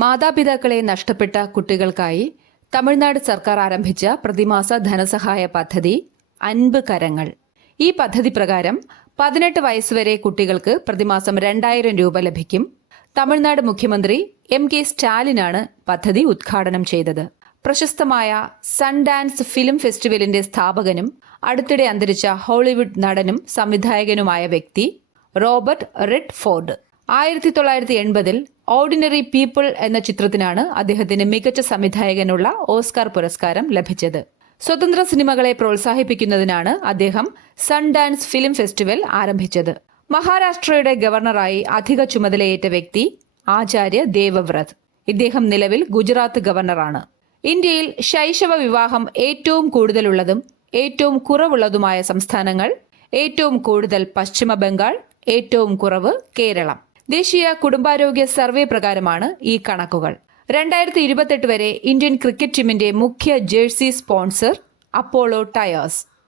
മാതാപിതാക്കളെ നഷ്ടപ്പെട്ട കുട്ടികൾക്കായി തമിഴ്നാട് സർക്കാർ ആരംഭിച്ച പ്രതിമാസ ധനസഹായ പദ്ധതി അൻപ് കരങ്ങൾ. ഈ പദ്ധതി പ്രകാരം 18 വയസ്സുവരെ കുട്ടികൾക്ക് പ്രതിമാസം 2000 രൂപ ലഭിക്കും. തമിഴ്നാട് മുഖ്യമന്ത്രി എം.കെ. സ്റ്റാലിനാണ് പദ്ധതി ഉദ്ഘാടനം ചെയ്തത്. പ്രശസ്തമായ സൺഡാൻസ് ഫിലിം ഫെസ്റ്റിവലിന്റെ സ്ഥാപകനും അടുത്തിടെ അന്തരിച്ച ഹോളിവുഡ് നടനും സംവിധായകനുമായ വ്യക്തി റോബർട്ട് റെഡ്ഫോർഡ് 1980 ഓർഡിനറി പീപ്പിൾ എന്ന ചിത്രത്തിനാണ് അദ്ദേഹത്തിന് മികച്ച സംവിധായകനുള്ള ഓസ്കാർ പുരസ്കാരം ലഭിച്ചത്. സ്വതന്ത്ര സിനിമകളെ പ്രോത്സാഹിപ്പിക്കുന്നതിനാണ് അദ്ദേഹം സൺഡാൻസ് ഫിലിം ഫെസ്റ്റിവൽ ആരംഭിച്ചത്. മഹാരാഷ്ട്രയുടെ ഗവർണറായി അധിക ചുമതലയേറ്റ വ്യക്തി ആചാര്യ ദേവവ്രത്. ഇദ്ദേഹം നിലവിൽ ഗുജറാത്ത് ഗവർണറാണ്. ഇന്ത്യയിൽ ശൈശവ വിവാഹം ഏറ്റവും കൂടുതലുള്ളതും ഏറ്റവും കുറവുള്ളതുമായ സംസ്ഥാനങ്ങൾ: ഏറ്റവും കൂടുതൽ പശ്ചിമ ബംഗാൾ, ഏറ്റവും കുറവ് കേരളം. ദേശീയ കുടുംബാരോഗ്യ സർവേ പ്രകാരമാണ് ഈ കണക്കുകൾ. 2028 വരെ ഇന്ത്യൻ ക്രിക്കറ്റ് ടീമിന്റെ മുഖ്യ ജേഴ്സി സ്പോൺസർ അപ്പോളോ ടയേഴ്സ്.